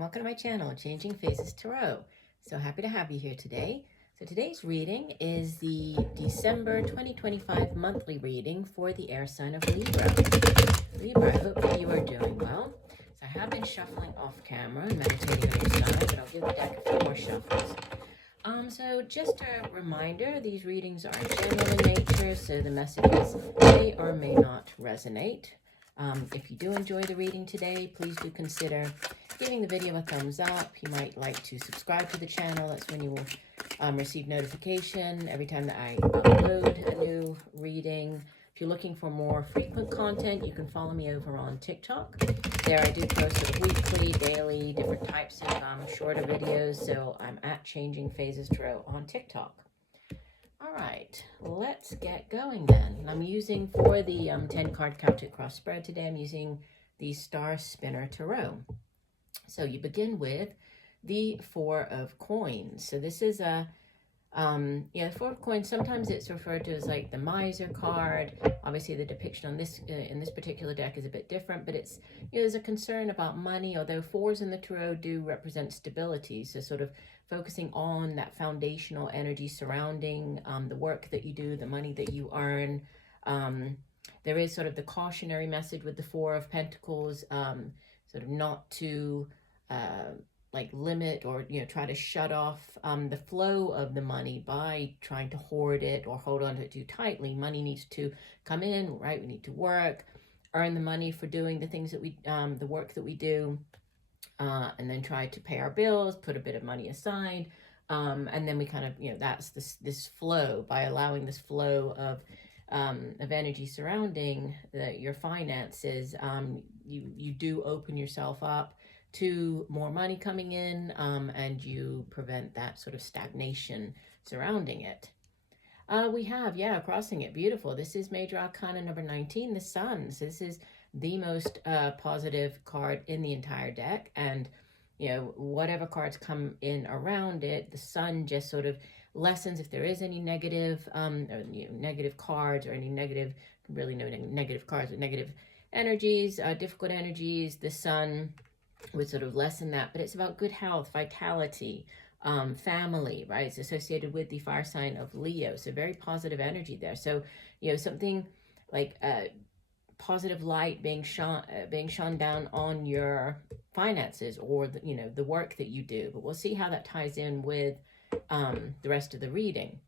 and welcome to my channel, Changing Phases Tarot. So happy to have you here today. So today's reading is the December 2025 monthly reading for the air sign of Libra. Libra, I hope that you are doing well. So I have been shuffling off camera and meditating on your sign, but I'll give the deck a few more shuffles. So just a reminder, these readings are general in nature, so the messages may or may not resonate. If you do enjoy the reading today, please do consider giving the video a thumbs up. You might like to subscribe to the channel. That's when you will receive notification every time that I upload a new reading. If you're looking for more frequent content, you can follow me over on TikTok. There I do post sort of weekly, daily, different types of shorter videos. So I'm at Changing Phases Tarot on TikTok. All right, let's get going then. I'm using for the 10-card Celtic cross spread today, I'm using the Star Spinner Tarot. So you begin with the Four of Coins. So this is a, the Four of Coins, sometimes it's referred to as like the Miser card. Obviously the depiction on this, in this particular deck is a bit different, but it's, there's a concern about money, although fours in the Tarot do represent stability. So sort of focusing on that foundational energy surrounding the work that you do, the money that you earn. There is sort of the cautionary message with the Four of Pentacles, sort of not to like limit or, try to shut off the flow of the money by trying to hoard it or hold on to it too tightly. Money needs to come in, right? We need to work, earn the money for doing the things that we, the work that we do. And then try to pay our bills, put a bit of money aside, and then we kind of, that's this flow. By allowing this flow of energy surrounding your finances, you do open yourself up to more money coming in, and you prevent that sort of stagnation surrounding it. We have, crossing it, beautiful. This is Major Arcana number 19, the Sun. So this is the most positive card in the entire deck, and whatever cards come in around it, the Sun just sort of lessens if there is any negative negative cards or any negative, really no negative cards, but negative energies, difficult energies. The Sun would sort of lessen that, but it's about good health, vitality, family, right? It's associated with the fire sign of Leo, so very positive energy there. So something like positive light being shone down on your finances or the work that you do. But we'll see how that ties in with the rest of the reading.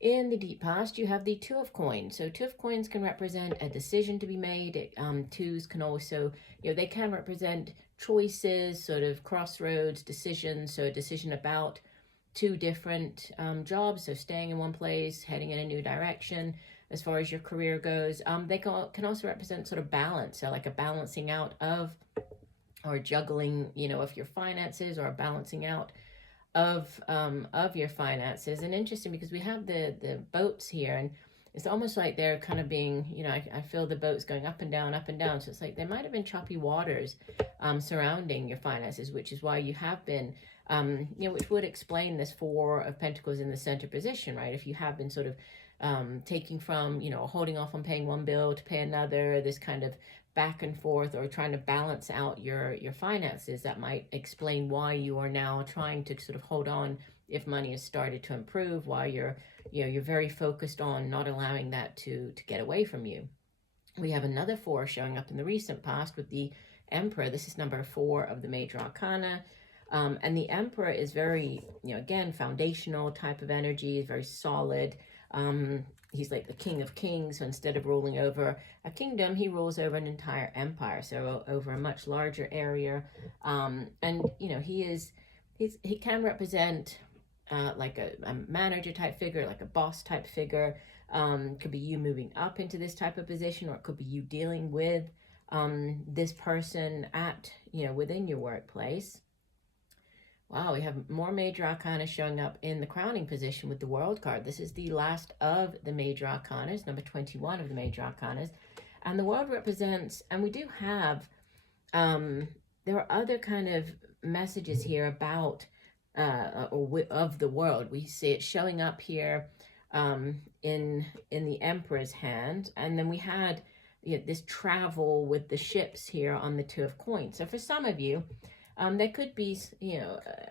In the deep past, you have the Two of Coins. So Two of Coins can represent a decision to be made. Twos can also, they can represent choices, sort of crossroads, decisions. So a decision about two different jobs. So staying in one place, heading in a new direction. As far as your career goes, they can also represent sort of balance. So like a balancing out of, or juggling, of your finances, or a balancing out of your finances. And interesting because we have the boats here, and it's almost like they're kind of being, I feel the boats going up and down, up and down. So it's like there might have been choppy waters surrounding your finances, which is why you have been, which would explain this Four of Pentacles in the center position, right? If you have been sort of taking from, holding off on paying one bill to pay another, this kind of back and forth, or trying to balance out your finances, that might explain why you are now trying to sort of hold on if money has started to improve, while you're very focused on not allowing that to get away from you. We have another four showing up in the recent past with the Emperor. This is number 4 of the Major Arcana. And the Emperor is very, again, foundational type of energy, very solid. He's like the King of Kings. So instead of ruling over a kingdom, he rules over an entire empire, so over a much larger area. And he can represent like a manager type figure, like a boss type figure. Could be you moving up into this type of position, or it could be you dealing with this person at within your workplace. Wow, we have more Major Arcana showing up in the crowning position with the World card. This is the last of the Major Arcanas, number 21 of the Major Arcanas. And the World represents, and we do have, there are other kind of messages here about, of the world. We see it showing up here in the Emperor's hand. And then we had this travel with the ships here on the Two of Coins. So for some of you, There could be,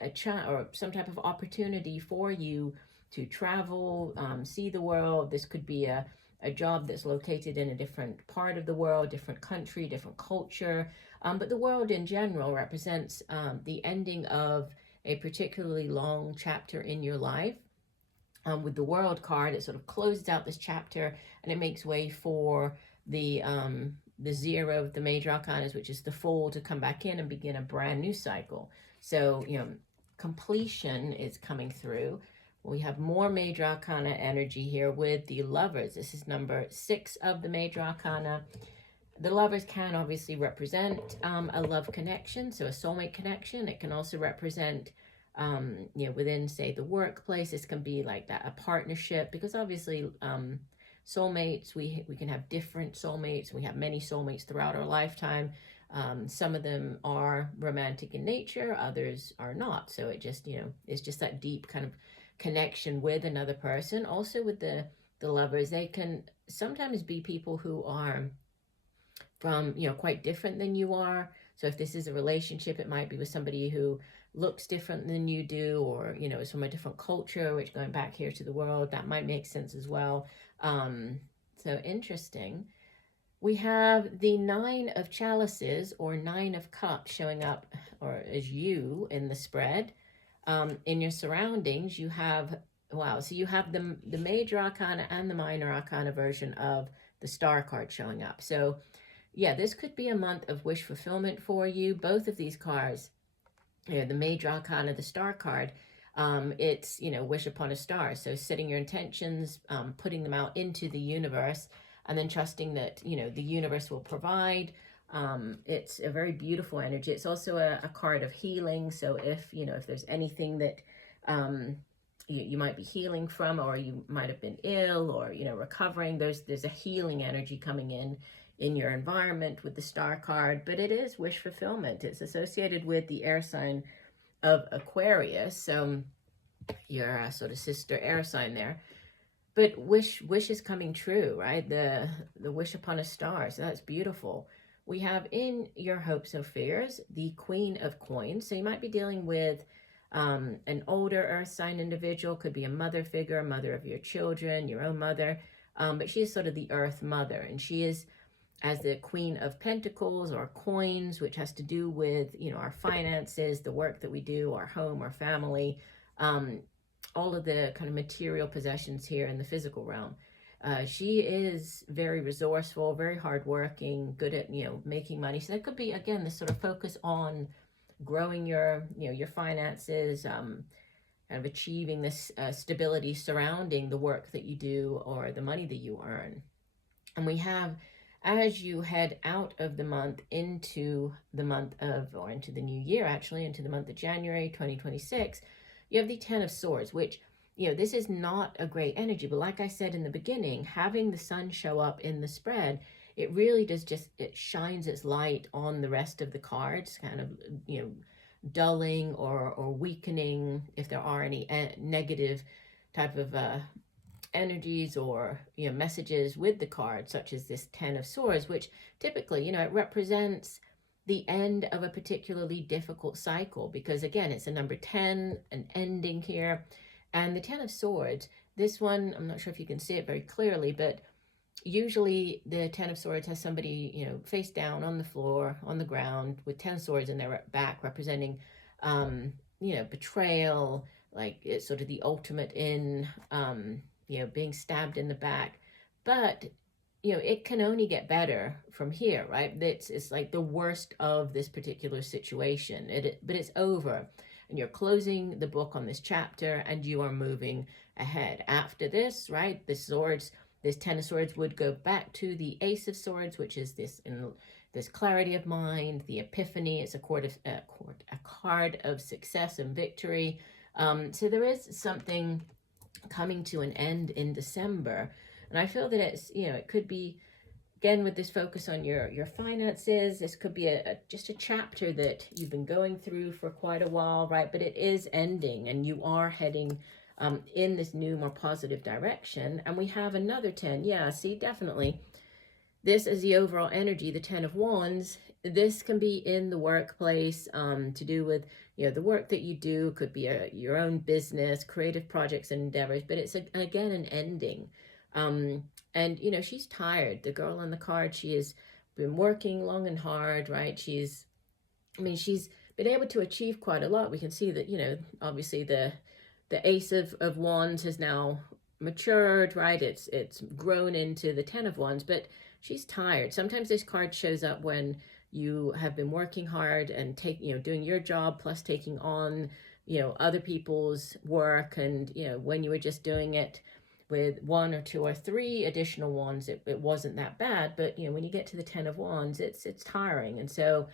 a chat or some type of opportunity for you to travel, see the world. This could be a job that's located in a different part of the world, different country, different culture. But the world in general represents the ending of a particularly long chapter in your life. With the World card, it sort of closes out this chapter and it makes way for the zero of the major arcanas, which is the Fool, to come back in and begin a brand new cycle. So, completion is coming through. We have more major arcana energy here with the Lovers. This is number 6 of the major arcana. The Lovers can obviously represent a love connection, so a soulmate connection. It can also represent within, say, the workplace. This can be like that, a partnership, because obviously soulmates, we can have different soulmates. We have many soulmates throughout our lifetime. Some of them are romantic in nature, others are not. So it just, it's just that deep kind of connection with another person. Also with the Lovers, they can sometimes be people who are from, quite different than you are. So if this is a relationship, it might be with somebody who looks different than you do, or, is from a different culture, which, going back here to the world, that might make sense as well. So interesting. We have the 9 of Chalices, or 9 of Cups, showing up or as you in the spread. In your surroundings, you have, wow, so you have the major arcana and the minor arcana version of the Star card showing up. So yeah, this could be a month of wish fulfillment for you. Both of these cards, the major arcana, the Star card, it's, wish upon a star. So setting your intentions, putting them out into the universe, and then trusting that, the universe will provide. It's a very beautiful energy. It's also a card of healing. So if, if there's anything that you might be healing from, or you might have been ill, or, recovering, there's a healing energy coming in your environment with the Star card. But it is wish fulfillment. It's associated with the air sign of Aquarius, so your sort of sister air sign there. But wish is coming true, right? The wish upon a star. So that's beautiful. We have in your hopes and fears the Queen of Coins. So you might be dealing with an older earth sign individual. Could be a mother figure, a mother of your children, your own mother. But she is sort of the earth mother, and she is as the Queen of Pentacles, or coins, which has to do with, our finances, the work that we do, our home, our family, all of the kind of material possessions here in the physical realm. She is very resourceful, very hardworking, good at, making money. So that could be, again, this sort of focus on growing your, your finances, kind of achieving this stability surrounding the work that you do or the money that you earn. And we have, as you head out of the month into the month of, or into the new year, actually, into the month of January 2026, you have the 10 of Swords, which, this is not a great energy. But like I said in the beginning, having the sun show up in the spread, it really does it shines its light on the rest of the cards, kind of, dulling or weakening if there are any negative type of energies or messages with the card, such as this 10 of Swords, which typically, it represents the end of a particularly difficult cycle, because again, it's a number 10, an ending here. And the 10 of Swords, this one, I'm not sure if you can see it very clearly, but usually the 10 of Swords has somebody, face down on the floor, on the ground, with 10 swords in their back, representing, betrayal, like it's sort of the ultimate in, being stabbed in the back. But, it can only get better from here, right? It's like the worst of this particular situation, but it's over. And you're closing the book on this chapter, and you are moving ahead. After this, right, the swords, this 10 of Swords would go back to the Ace of Swords, which is this clarity of mind, the epiphany. It's a card of success and victory. So there is something coming to an end in December, and I feel that it's, it could be, again, with this focus on your finances, this could be just a chapter that you've been going through for quite a while, right? But it is ending, and you are heading in this new, more positive direction. And we have another 10. Yeah, see, definitely this is the overall energy, the 10 of Wands. This can be in the workplace, to do with, the work that you do. Could be your own business, creative projects and endeavors, but it's, again, an ending. And, she's tired. The girl on the card, she has been working long and hard, right? She's been able to achieve quite a lot. We can see that, obviously the Ace of Wands has now matured, right? It's grown into the 10 of Wands, but she's tired. Sometimes this card shows up when you have been working hard and doing your job plus taking on, other people's work. And, when you were just doing it with 1 or 2 or 3 additional wands, it wasn't that bad. But, when you get to the 10 of Wands, it's tiring. And so,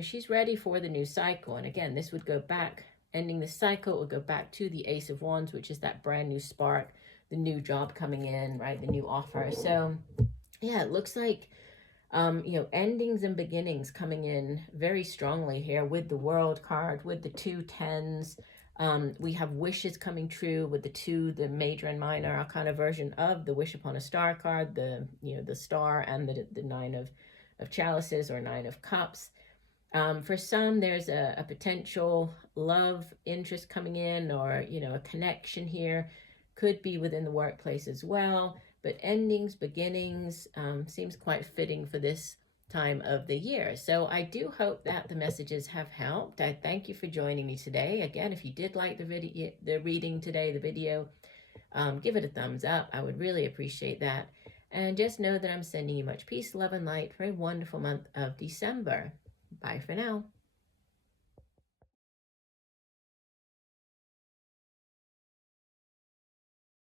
she's ready for the new cycle. And again, this would go back, ending the cycle, it would go back to the Ace of Wands, which is that brand new spark, the new job coming in, right? The new offer. So yeah, it looks like, endings and beginnings coming in very strongly here with the World card, with the 2 10s. We have wishes coming true with the major and minor arcana version of the Wish Upon a Star card, the star and the 9 of chalices or 9 of cups. For some, there's a potential love interest coming in, or, a connection here. Could be within the workplace as well. But endings, beginnings, seems quite fitting for this time of the year. So I do hope that the messages have helped. I thank you for joining me today. Again, if you did like the reading today, the video, give it a thumbs up. I would really appreciate that. And just know that I'm sending you much peace, love, and light for a wonderful month of December. Bye for now.